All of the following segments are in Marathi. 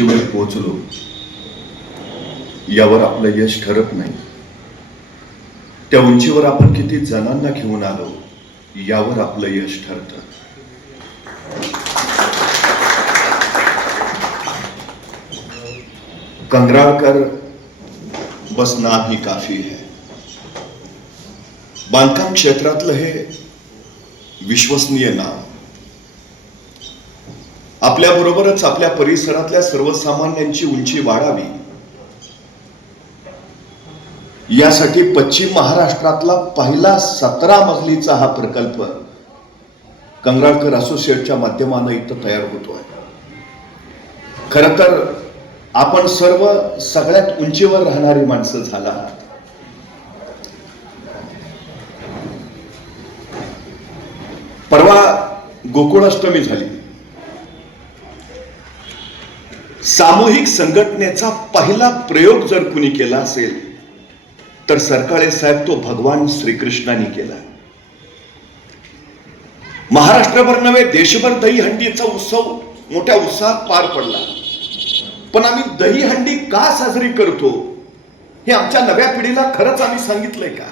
उंचीवर पोहोचलो. यावर आपलं यश ठरत नाही. त्या उंचीवर आपण किती जणांना घेऊन आलो यावर आपलं यश ठरत. कंगराळकर बस नाम ही काफी है बांधकाम क्षेत्रातलं हे विश्वसनीय नाव. आपल्या बरोबरच आपल्या परिसरातल्या सर्वसामान्यांची उंची वाढावी. यासाठी पश्चिम महाराष्ट्रातला पहिला सतरा मजलीचा हा प्रकल्प कंगराळकर असोसिएटच्या माध्यमानं इथं तयार होतोय. खर तर आपण सर्व सगळ्यात उंचीवर राहणारी माणसं झाला आहात. परवा गोकुळाष्टमी झाली. सामूहिक संघटनेचा पहिला प्रयोग जर कुणी केला असेल तर सरकाळे साहेब तो भगवान श्रीकृष्णाने केला. महाराष्ट्रभर नव्हे देशभर दहीहंडीचा उत्सव मोठ्या उत्साहात पार पडला. पण आम्ही दहीहंडी का साजरी करतो हे आमच्या नव्या पिढीला खरंच आम्ही सांगितलंय का?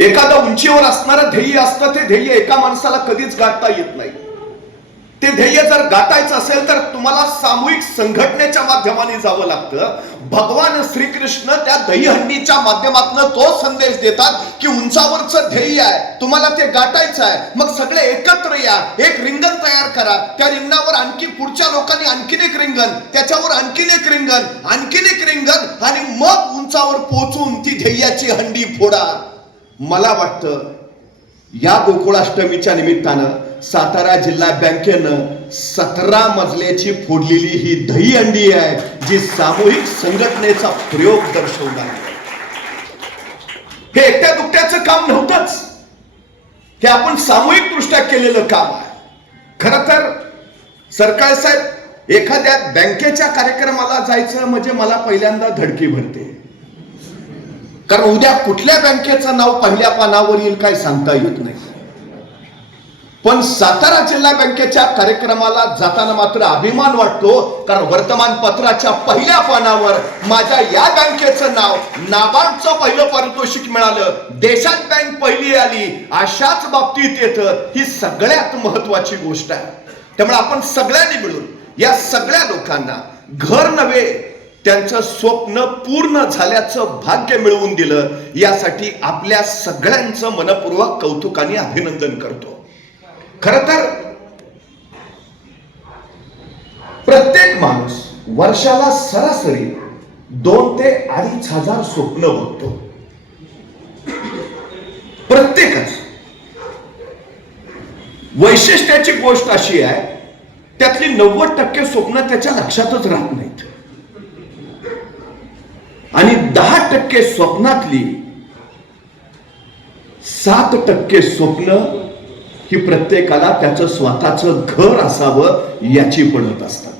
एखादा उंचीवर असणारं ध्येय असतं ते ध्येय एका माणसाला कधीच गाठता येत नाही. ते ध्येय जर गाठायचं असेल तर तुम्हाला सामूहिक संघटनेच्या माध्यमाने जावं लागतं. भगवान श्रीकृष्ण त्या दहीहंडीच्या माध्यमातून तो संदेश देतात की उंचावरचं ध्येय आहे तुम्हाला ते गाठायचं आहे. मग सगळे एकत्र या एक रिंगण तयार करा. त्या रिंगणावर आणखी पुढच्या लोकांनी आणखीन एक रिंगण त्याच्यावर आणखीन एक रिंगण आणखीन एक रिंगण आणि मग उंचावर पोहोचून ती ध्येयाची हंडी फोडा. मला वाटतं या गोकुळाष्टमीच्या निमित्तानं सातारा जिल्हा बँकेनं सतरा मजल्याची फोडलेली ही दही अंडी आहे जी सामूहिक संघटनेचा प्रयोग दर्शवणार आहे. हे एकट्या दुकट्याचं काम नव्हतंच. हे आपण सामूहिक दृष्ट्या केलेलं काम आहे. खर तर सरकार साहेब एखाद्या बँकेच्या कार्यक्रमाला जायचं म्हणजे मला पहिल्यांदा धडकी भरते. कारण उद्या कुठल्या बँकेचं नाव पहिल्या पानावर येईल काय सांगता येत नाही. पण सातारा जिल्हा बँकेच्या कार्यक्रमाला जाताना मात्र अभिमान वाटतो कारण वर्तमानपत्राच्या पहिल्या पानावर माझ्या या बँकेचं नाव नाबार्डचं पहिलं पारितोषिक मिळालं. देशात बँक पहिली आली अशाच बाबतीत येतं ही सगळ्यात महत्वाची गोष्ट आहे. त्यामुळे आपण सगळ्यांनी मिळून या सगळ्या लोकांना घर नव्हे त्यांचं स्वप्न पूर्ण झाल्याचं भाग्य मिळवून दिलं यासाठी आपल्या सगळ्यांचं मनपूर्वक कौतुकाने अभिनंदन करतो. खर तर प्रत्येक माणूस वर्षाला सरासरी दोन ते अडीच हजार स्वप्न बघतो. प्रत्येकच. वैशिष्ट्याची गोष्ट अशी आहे त्यातली नव्वद टक्के स्वप्न त्याच्या लक्षातच राहत नाहीत. आणि दहा टक्के स्वप्नातली सात टक्के स्वप्न की प्रत्येकाला त्याचं स्वतःचं घर असावं याची पडत असतात.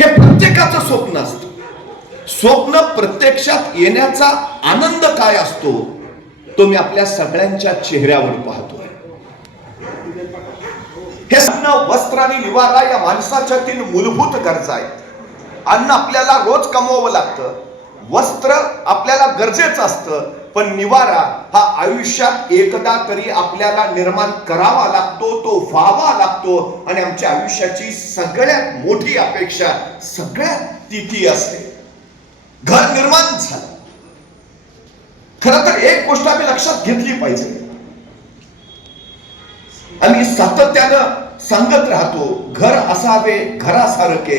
हे प्रत्येकाचं स्वप्न असत. स्वप्न प्रत्यक्षात येण्याचा आनंद काय असतो तो मी आपल्या सगळ्यांच्या चेहऱ्यावर पाहतोय. हे अन्न वस्त्र आणि निवारा या माणसाच्या तीन मूलभूत गरजा आहेत. अन्न आपल्याला रोज कमवावं लागतं. वस्त्र आपल्याला गरजेचं असतं. पण निवारा हा आयुष्यात एकदा तरी आपल्याला निर्माण करावा लागतो तो व्हावा लागतो आणि आमच्या आयुष्याची सगळ्यात मोठी अपेक्षा सगळ्यात तिथी असते. घर निर्माण झालं. खर तर एक गोष्ट आम्ही लक्षात घेतली पाहिजे. आम्ही सातत्यानं सांगत राहतो घर असावे घरासारखे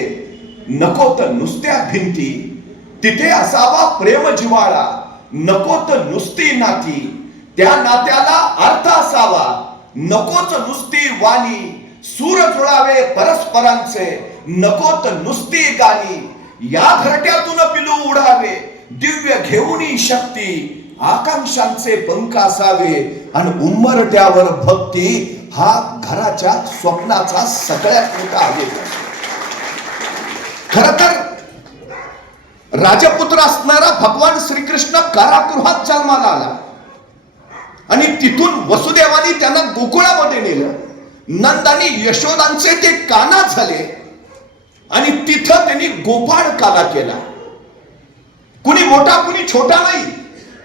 नको तर नुसत्या भिंती तिथे असावा प्रेम जिवाळा नको तर नुसती नाती. त्या नात्याला अर्थ असावा. नकोच नुसती वाणी. सूर जुळावे परस्परांचे. नको तर नुसती गाणी. या घरट्यातून पिलू उडावे. दिव्य घेऊनी शक्ती. आकांक्षांचे पंख असावे. आणि उंबरट्यावर भक्ती हा घराच्या स्वप्नाचा सगळ्यात मोठा आवेग आहे. खर तर राजपुत्र असणारा भगवान श्रीकृष्ण कारागृहात जन्माला आला. आणि तिथून वसुदेवानी त्यांना गोकुळामध्ये नेलं. नंद आणि यशोदांचे ते काना झाले. आणि तिथं त्यांनी गोपाळ काला केला. कुणी मोठा कुणी छोटा नाही.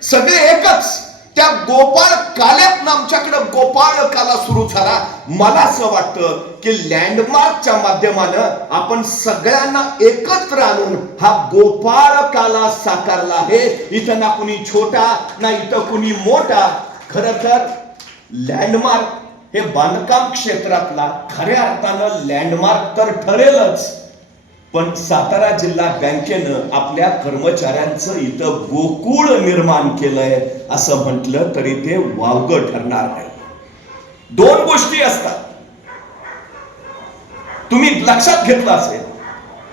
सगळे एकच. त्या गोपाळ काल्यात आमच्याकडे गोपाळ काला सुरू झाला. मला असं वाटतं की लँडमार्कच्या माध्यमानं आपण सगळ्यांना एकत्र आणून हा गोपाळ काला साकारला आहे. इथं ना कुणी छोटा ना इथं कुणी मोठा. खर तर लँडमार्क हे बांधकाम क्षेत्रातला खऱ्या अर्थानं लँडमार्क तर ठरेलच. पण सातारा जिल्हा बँकेनं आपल्या कर्मचाऱ्यांचं इथं गोकुळ निर्माण केलंय असं म्हटलं तरी ते वावगं ठरणार नाही. दोन गोष्टी असतात. तुम्ही लक्षात घेतलं असेल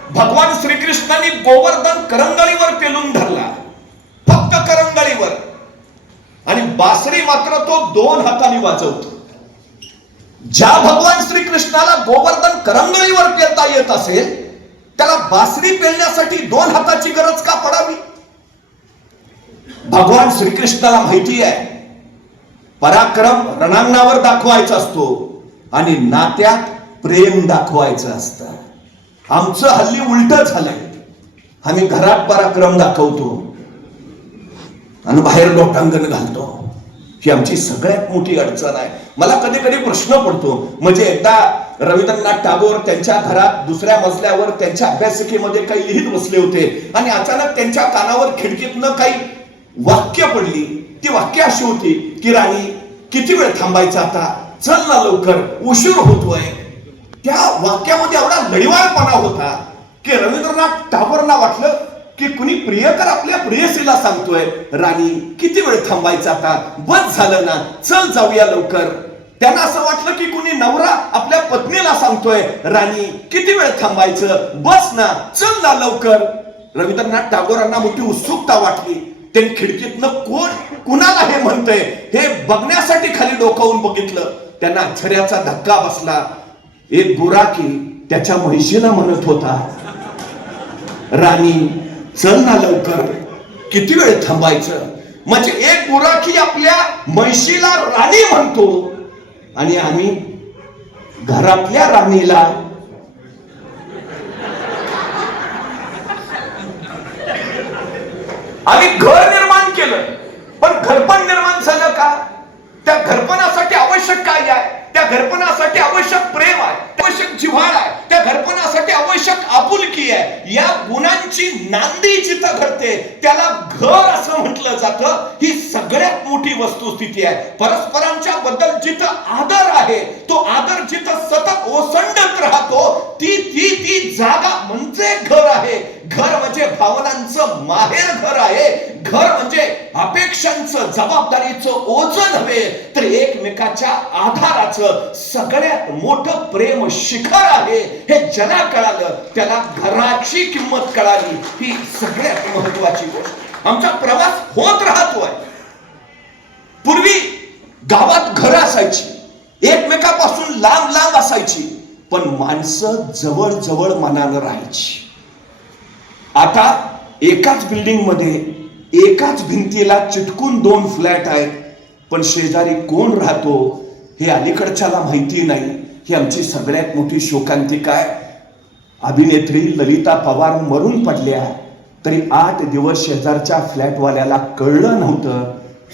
भगवान श्रीकृष्णाने गोवर्धन करंगळीवर पेलून धरला फक्त करंगळीवर. आणि बासरी मात्र तो दोन हाताने वाजवतो. ज्या भगवान श्रीकृष्णाला गोवर्धन करंगळीवर पेलता येत असेल त्याला बासरी पेलण्यासाठी दोन हाताची गरज का पडावी? भगवान श्रीकृष्णाला माहिती आहे पराक्रम रणांगणावर दाखवायचा असतो आणि नात्यात प्रेम दाखवायचं असतं. आमचं हल्ली उलट झालंय. आम्ही घरात पराक्रम दाखवतो आणि बाहेर लोटांगण घालतो. ही आमची सगळ्यात मोठी अडचण आहे. मला कधी कधी प्रश्न पडतो म्हणजे एकदा रवींद्रनाथ टागोर त्यांच्या घरात दुसऱ्या मजल्यावर त्यांच्या अभ्यासिकेमध्ये काही लिहित बसले होते आणि अचानक त्यांच्या कानावर खिडकीतनं काही वाक्य पडली. ती वाक्य अशी होती की राणी किती वेळ थांबायचा आता? चल ना लवकर उशीर होतोय. त्या वाक्यामध्ये एवढा लढिवाळपणा होता की रवींद्रनाथ टागोरना वाटलं की कुणी प्रियकर आपल्या प्रियसीला सांगतोय राणी किती वेळ थांबायचा आता? बस झालं ना. चल जाऊया लवकर. त्यांना असं वाटलं की कुणी नवरा आपल्या पत्नीला सांगतोय राणी किती वेळ थांबायचं? बस ना. चल ना लवकर. रवींद्रनाथ टागोरांना मोठी उत्सुकता वाटली. ते खिडकीतनं कोण कुणाला हे म्हणतंय हे बघण्यासाठी खाली डोकावून बघितलं. त्यांना आश्चर्याचा धक्का बसला. एक गुराकी त्याच्या म्हैशीला म्हणत होता राणी चल ना लवकर. किती वेळ थांबायचं? म्हणजे एक गुराखी आपल्या म्हैशीला राणी म्हणतो. आणि आम्ही घरातल्या राणीला आम्ही घर निर्माण केलं पण घरपण निर्माण झालं का त्या घरपणासाठी आवश्यक काय आहे त्या घरपणासाठी आवश्यक प्रेम आहे आवश्यक जिव्हाळ आहे त्या घरपणासाठी आवश्यक आपुलकी आहे या गुणांची नांदी जिथं घडते त्याला घर असं म्हटलं जातं ही सगळ्यात मोठी वस्तुस्थिती आहे. परस्परांच्या बद्दल जिथं आदर आहे तो आदर जिथं सतत ओसंडत राहतो ती ती ती जागा म्हणजे घर आहे. घर म्हणजे भावनांचं माहेर घर आहे. घर म्हणजे अपेक्षांचं जबाबदारीचं ओझं नव्हे तर एकमेकाच्या आधाराचं सगळ्यात मोठं प्रेम शिखर आहे. हे ज्याला कळालं त्याला घराची किंमत कळाली. ही सगळ्यात महत्वाची गोष्ट. आमचा प्रवास होत राहतोय. पूर्वी गावात घर असायची. एकमेकापासून लांब लांब असायची. पण माणसं जवळ जवळ मनानं राहायची. आता एकाच बिल्डिंगमध्ये एकाच भिंतीला चिटकून दोन फ्लॅट आहेत. पण शेजारी कोण राहतो हे अलीकडच्याला माहिती नाही. ही आमची सगळ्यात मोठी शोकांतिका आहे. अभिनेत्री ललिता पवार मरून पडल्या. तरी आठ दिवस शेजारच्या फ्लॅटवाल्याला कळलं नव्हतं.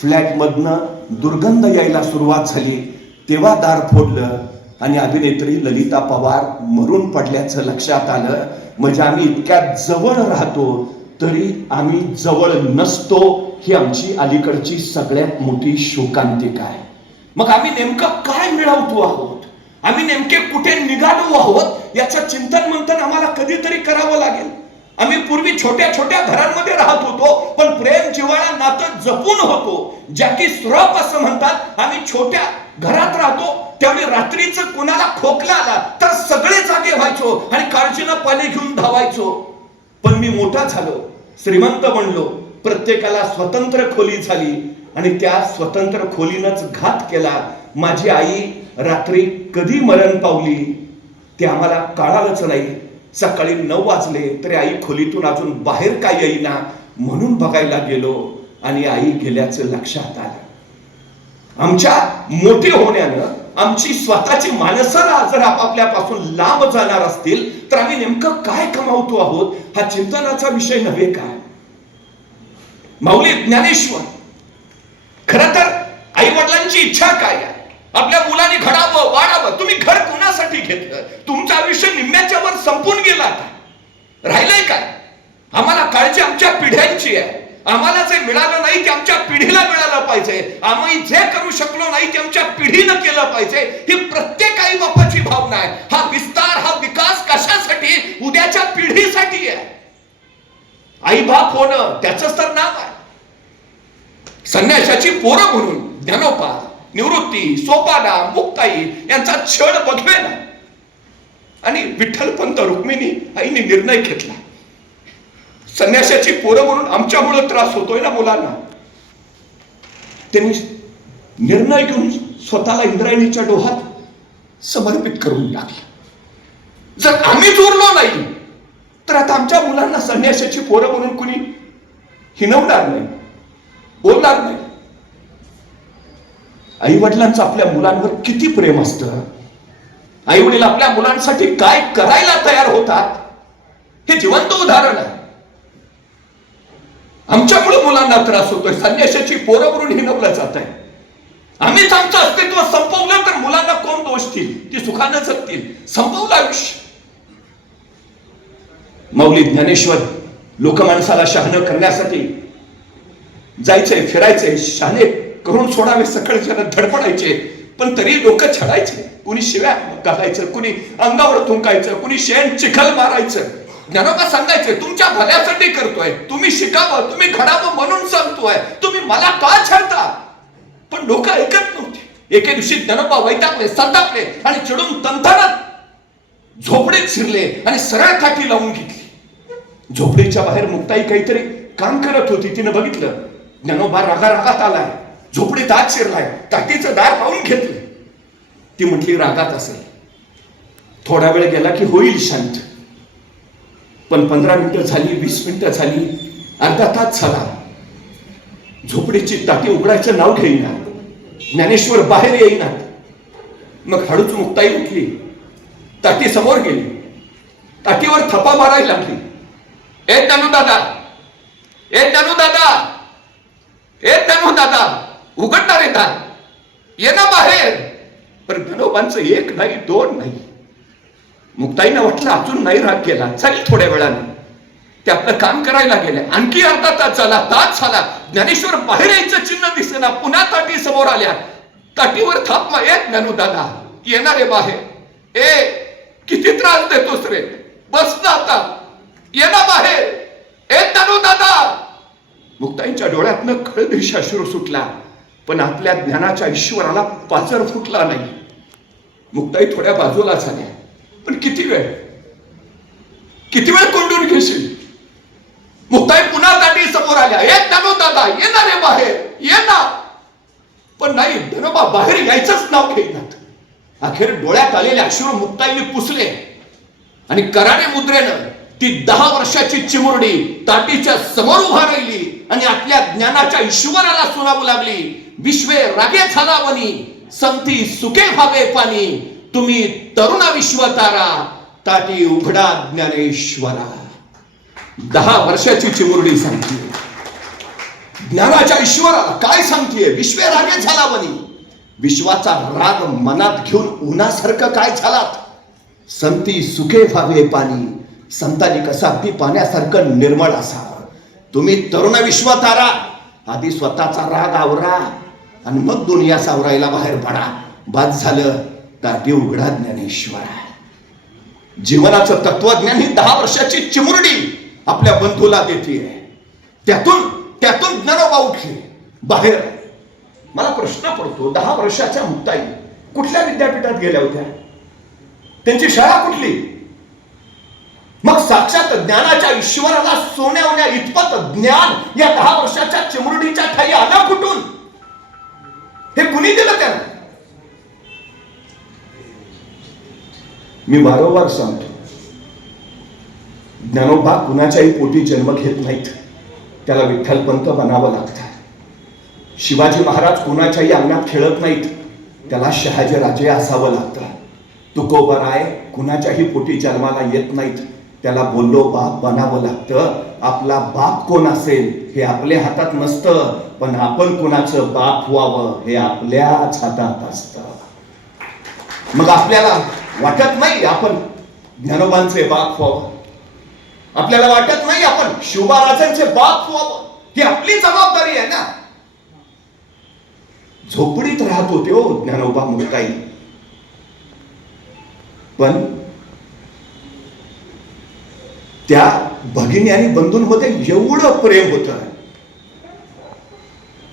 फ्लॅटमधनं दुर्गंध यायला सुरुवात झाली. तेव्हा दार फोडलं आणि अभिनेत्री ललिता पवार मरून पडल्याचं लक्षात आलं. म्हणजे आम्ही इतक्या जवळ राहतो तरी आम्ही जवळ नसतो ही आमची अलीकडची सगळ्यात मोठी शोकांतिका आहे. मग आम्ही नेमकं काय मिळवतो आहोत? आम्ही नेमके कुठे निघालो आहोत? याचं चिंतन मंथन आम्हाला कधीतरी करावं लागेल. आम्ही पूर्वी छोट्या छोट्या घरांमध्ये राहत होतो पण प्रेम जिव्हाळा नातं जपून होतो. ज्याकी स्रप असं म्हणतात आम्ही छोट्या घरात राहतो त्यावेळी रात्रीचं कुणाला खोकला आला तर सगळे जागे व्हायचो आणि काळजीनं पाणी घेऊन धावायचो. पण मी मोठा झालो श्रीमंत बनलो प्रत्येकाला स्वतंत्र खोली झाली आणि त्या स्वतंत्र खोलीनंच घात केला. माझी आई रात्री कधी मरण पावली ते आम्हाला कळालंच नाही. सकाळी नऊ वाजले तरी आई खोलीतून अजून बाहेर काय येईना म्हणून बघायला गेलो आणि आई गेल्याचं लक्षात आलं. आमच्या मोठे होण्यानं आमची स्वतःची माणसाला जर आपापल्यापासून लांब जाणार असतील तर आम्ही नेमकं काय कमावतो आहोत हा चिंतनाचा विषय नव्हे काय माऊली ज्ञानेश्वर खर तर आई वडिलांची इच्छा काय आहे? आपल्या मुलांनी घडावं वाढावं. तुम्ही घर कोणासाठी घेतलं? तुमचं आयुष्य निम्म्याच्या वर संपून गेला आता. राहिलंय काय? आम्हाला काळजी आमच्या पिढ्यांची आहे. आम्हाला जे मिळालं नाही ते आमच्या पिढीला मिळालं पाहिजे. आम्ही जे करू शकलो नाही ते आमच्या पिढीनं केलं पाहिजे. ही प्रत्येक आई बापाची भावना आहे. हा विस्तार हा विकास कशासाठी? उद्याच्या पिढीसाठी आहे. आई बाप होणं त्याच तर नाव आहे. संन्याशाची पोरं म्हणून ज्ञानोपा निवृत्ती सोपाना मुक्ताई यांचा छळ बघवेना. आणि विठ्ठलपंत रुक्मिणी आईने निर्णय घेतला. संन्याशाची पोरं म्हणून आमच्यामुळे त्रास होतोय ना मुलांना. त्यांनी निर्णय घेऊन स्वतःला इंद्रायणीच्या डोहात समर्पित करून टाकले. जर आम्ही जोरलो नाही तर आता आमच्या मुलांना संन्याशाची पोरं म्हणून कुणी हिनवणार नाही बोलणार नाही. आई वडिलांचं आपल्या मुलांवर किती प्रेम असतं? आई वडील आपल्या मुलांसाठी काय करायला तयार होतात? हे जिवंत उदाहरण आहे. आमच्यामुळे मुलांना त्रास होतोय. संन्याशाची पोरं म्हणून हिनवलं जात आहे. आम्हीच आमचं अस्तित्व संपवलं तर मुलांना कोण दोषतील ती सुखानं जगतील. संपवलं आयुष्य. मौली ज्ञानेश्वर लोकमानसाला शहाणं करण्यासाठी जायचंय फिरायचंय शहाणे करून सोडावे सकाळच्या धडपडायचे. पण तरी लोक छडायचे कुणी शिव्या घालायचं कुणी अंगावर थुंकायचं कुणी शेण चिखल मारायचं. ज्ञानोबा सांगायचं तुमच्या भल्यासाठी करतोय. तुम्ही शिकावं तुम्ही घडावं म्हणून सांगतोय. तुम्ही मला का छळता? पण लोक ऐकत नव्हते. एके दिवशी ज्ञानोबा वैतागले संतापले आणि चिडून तंतानात झोपडीत शिरले आणि सरळ काठी लावून घेतली. झोपडीच्या बाहेर मुक्ताई काहीतरी काम करत होती तिनं बघितलं. ज्ञानोबा रागा रागात आलाय. झोपडीत आत शिरलाय. तातीचं दार लावून घेतलं. ती म्हटली रागात असेल. थोडा वेळ गेला की होईल शांत. पण पंधरा मिनिटं झाली वीस मिनिटं झाली अर्धा तास झाला. झोपडीची ताटी उघडायचं नाव घेईना. ज्ञानेश्वर बाहेर येईनात मग हळूच मुक्ताई उठली. ताटी समोर गेली. ताटीवर थपा मारायला लागली. ए तनू दादा! ए तनू दादा! ए तनू दादा! उघडणार आहे दार ये ना बाहेर. पण गणोबांचं एक नाही दोन नाही. मुक्ताईनं वाटलं अजून नाही राग केला. चल थोड्या वेळाने. ते आपलं काम करायला गेले आणखी अर्धा तास झाला तास झाला. ज्ञानेश्वर बाहेर यायचं चिन्ह दिसेना. पुन्हा ताटी समोर आल्या. ताटीवर थाप मा येत ज्ञानू दादा येणार बाहेर. ए किती त्रास देतोस रे? बस ना आता. ये ना बाहेर. ए तनू दादा. मुक्ताईंच्या डोळ्यातनं खळदिश अश्रू सुटला. पण आपल्या ज्ञानाच्या ईश्वराला पाचर फुटला नाही. मुक्ताई थोड्या बाजूला झाल्या. पण किती वेळ? किती वेळ कोंडून घेशील? मुक्ताई पुन्हा दाटी समोर आल्या. ये त्यानो दादा ये ना रे बाहेर. ये ना पण नाही धनोबा बाहेर यायचंच नाव घेईनात. अखेर डोळ्यात आलेले अश्रू मुक्ताईने पुसले. आणि कराने मुद्रेनं ती दहा वर्षाची चिमुरडी ताटीच्या समोर उभा राहिली आणि आपल्या ज्ञानाच्या ईश्वराला सुनावू लागली. विश्वे रागे झालावनी संती सुके व्हावे पाणी तुम्ही तरुणा विश्वतारा ताटी उघडा ज्ञानेश्वरा. दहा वर्षाची चिमुरडी सांगते ज्ञानाच्या ईश्वराला काय सांगतेय? विश्वे रागे झालावनी विश्वाचा राग मनात घेऊन उन्हासारखं काय झालात? संती सुखे व्हावे पाणी संतांनी कसा अगदी पाण्यासारखं निर्मळ असावं. तुम्ही तरुण विश्वतारा आधी स्वतःचा राग आवरा. आणि मग दुनिया सावरायला बाहेर पडा. बाद झालं ताटी उघडा ज्ञानेश्वर जीवनाचं तत्वज्ञान ही दहा वर्षाची चिमुरडी आपल्या बंधूला देते. त्यातून त्यातून ज्ञानोबा उठले. बाहेर. मला प्रश्न पडतो दहा वर्षाच्या मुक्ताई कुठल्या विद्यापीठात गेल्या होत्या? त्यांची शाळा कुठली? मग साक्षात ज्ञानाच्या ईश्वराला सोन्यावण्या इतपत ज्ञान या दहा वर्षाच्या चिमुरडीच्या ठाई आला कुठून? हे कुणी दिलं त्याला मी वारंवार सांगतो ज्ञानोबा कुणाच्याही पोटी जन्म घेत नाहीत. त्याला विठ्ठलपंत बनावं लागतं. शिवाजी महाराज कुणाच्याही अंगणात खेळत नाहीत. त्याला शहाजी राजे असावं लागतं. तुकोबराय कुणाच्याही पोटी जन्माला येत नाहीत. त्याला बोललो बाप बनावं लागतं. आपला बाप कोण असेल हे आपल्या हातात नसतं पण आपण कोणाचं बाप व्हावं हे आपल्याच हातात असतं. मग आपल्याला वाटत नाही आपण ज्ञानोबांचे बाप व्हावं. आपल्याला वाटत नाही आपण शिवबाराजांचे बाप व्हावं. ही आपली जबाबदारी आहे ना. झोपडीत राहत होते हो ज्ञानोबा मुलकाई पण त्या भगिनी आणि बंधूंमध्ये एवढं प्रेम होत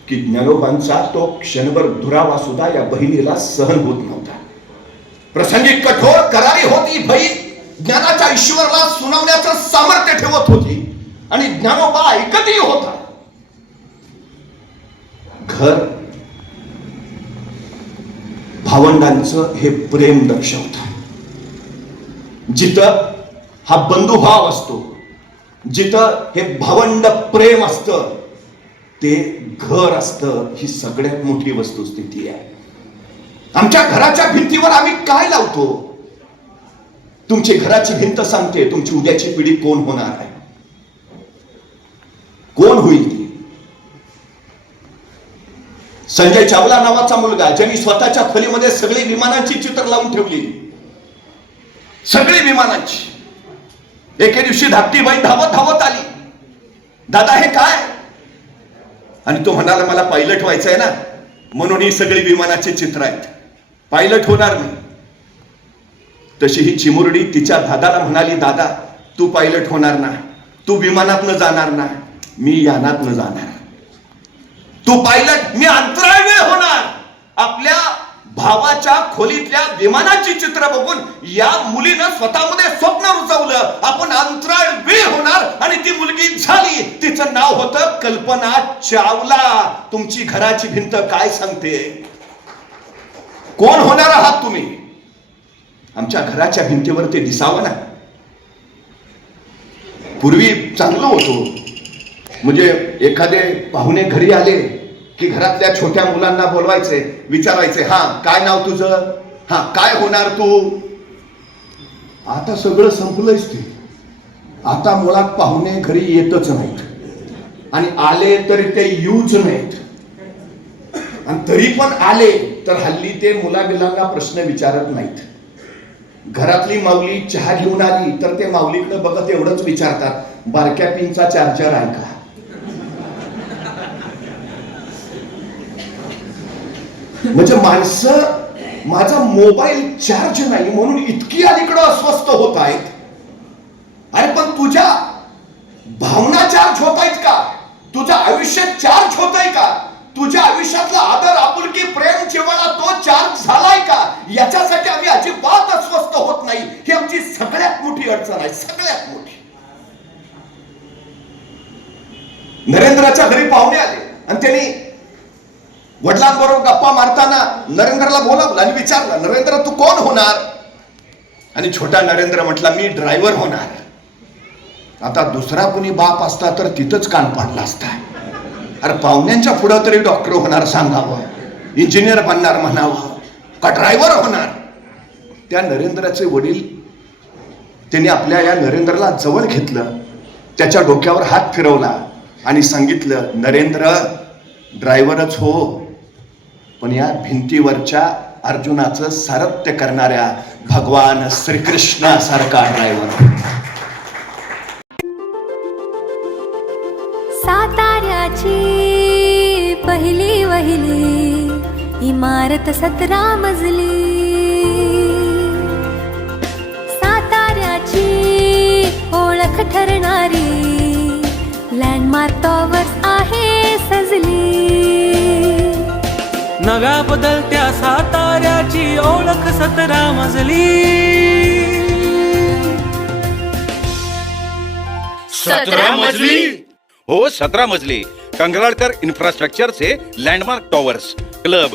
की ज्ञानोबांचा तो क्षणभर दुरावा सुद्धा या बहिणीला सहन होत नव्हता. प्रसंगी कठोर करारी होती बहीण. ज्ञानाच्या ईश्वरला सुनावण्याचं सामर्थ्य ठेवत होती आणि ज्ञानोबा ऐकतही होता. घर भावंडांचं हे प्रेम दर्शवत. जिथं हा बंधुभाव असतो. जिथं हे भावंड प्रेम असतं ते घर असतं ही सगळ्यात मोठी वस्तुस्थिती आहे. आमच्या घराच्या भिंतीवर आम्ही काय लावतो? तुमची घराची भिंत सांगते तुमची उद्याची पिढी कोण होणार आहे? कोण होईल ती? संजय चावला नावाचा मुलगा ज्यांनी स्वतःच्या खोलीमध्ये सगळी विमानांची चित्र लावून ठेवली. सगळी विमानांची. एके दिवशी धाकटी बाई धावत धावत आली. दादा हे काय? आणि तो म्हणाला मला पायलट व्हायचं आहे ना. म्हणून ही सगळी विमानाची चित्र आहेत. पायलट होणार मी. तशी ही चिमुरडी तिच्या दादाला म्हणाली दादा तू पायलट होणार ना तू विमानातनं जाणार ना मी यानातनं जाणार. तू पायलट मी अंतराळवीर होणार. आपल्या भावाच्या खोलीतल्या विमानाची चित्र बघून या मुलीनं स्वतःमध्ये स्वप्न रुजवलं. आपण अंतराळवीर होणार आणि ती मुलगी झाली. तिचं नाव होतं कल्पना चावला. तुमची घराची भिंत काय सांगते? कोण होणार आहात तुम्ही? आमच्या घराच्या भिंतीवर ते दिसावं ना. पूर्वी चांगलं होतो. म्हणजे एखादे पाहुणे घरी आले. की घरातल्या छोट्या मुलांना बोलवायचे विचारायचे हा काय नाव तुझं? हा काय होणार तू? आता सगळं संपलंच ते. आता मुळात पाहुणे घरी येतच नाहीत. आणि आले तरी ते येऊच नाहीत. आणि तरी पण आले तर हल्ली ते मुलाबिलांना प्रश्न विचारत नाहीत. घरातली माऊली चहा घेऊन आली तर ते माऊलीकडे बघत एवढंच विचारतात बारक्या पिनचा चार्जर आहे का? म्हणजे माणसं माझा मोबाईल चार्ज नाही म्हणून इतकी अलीकडं अस्वस्थ होत आहेत. अरे पण तुझ्या भावना चार्ज होत आहेत का? तुझं आयुष्य चार्ज होत आहे का? तुझ्या आयुष्यातला आदर आपुलकी प्रेम जिव्हाळा तो चार्ज झालाय का? याच्यासाठी आम्ही अजिबात अस्वस्थ होत नाही. ही आमची सगळ्यात मोठी अडचण आहे. सगळ्यात मोठी. नरेंद्राच्या घरी पाहुणे आले आणि त्यांनी वडिलांबरोबर गप्पा मारताना नरेंद्रला बोलावलं आणि विचारलं नरेंद्र तू कोण होणार? आणि छोटा नरेंद्र म्हटला मी ड्रायव्हर होणार. आता दुसरा कुणी बाप असता तर तिथंच कान पाडला असता. अरे पाहुण्यांच्या पुढं तरी डॉक्टर होणार सांगावं इंजिनियर बनणार म्हणावं का ड्रायव्हर होणार? त्या नरेंद्राचे वडील त्यांनी आपल्या या नरेंद्रला जवळ घेतलं त्याच्या डोक्यावर हात फिरवला आणि सांगितलं नरेंद्र ड्रायव्हरच हो पण या भिंतीवरच्या अर्जुनाचं सारथ्य करणाऱ्या भगवान श्रीकृष्णासारखा ड्रायव्हर साताऱ्याची पहिली वहिली इमारत सतरा मजली. साताऱ्याची ओळख ठरणारी लँडमार्क टॉवर आहे सजली. नव्या बदलत्या साताऱ्याची ओळख सतरा मजली. सतरा मजली. हो सतरा मजली. Kangralkar इन्फ्रास्ट्रक्चरचे landmark towers. Club